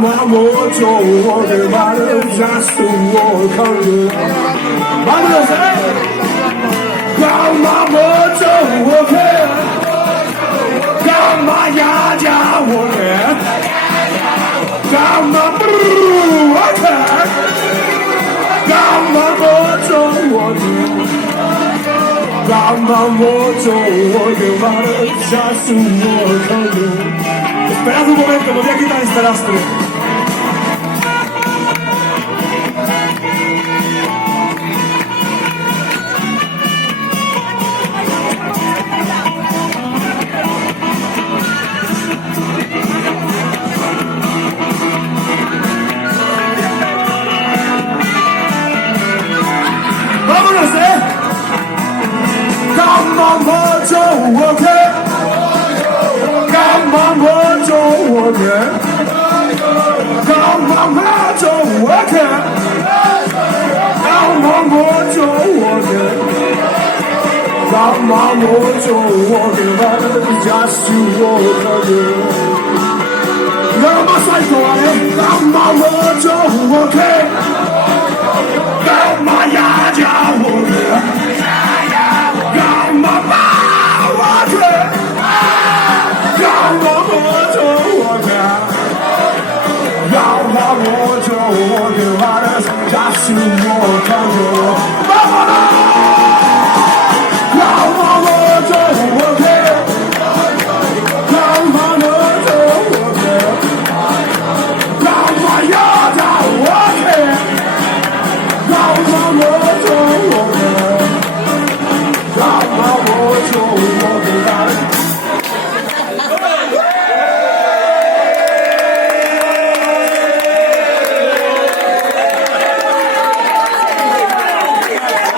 嘛我做我的马路加速我看着，马路谁？干嘛我做我看？干嘛呀家我看？干嘛不我看？干嘛我做我的？干嘛我做我的马路加速我看着。Esperad un momento, me voy a quitar este lastre. ¡Vámonos, Come on, mojo, okay. Come on, mojo, okay. Come on, mojo, okay. Come on, mojo, okay. Come on, mojo, okay. Just you walk again. Come on, psycho, come on, mojo, okay. Come on, yeah, yeah, okay.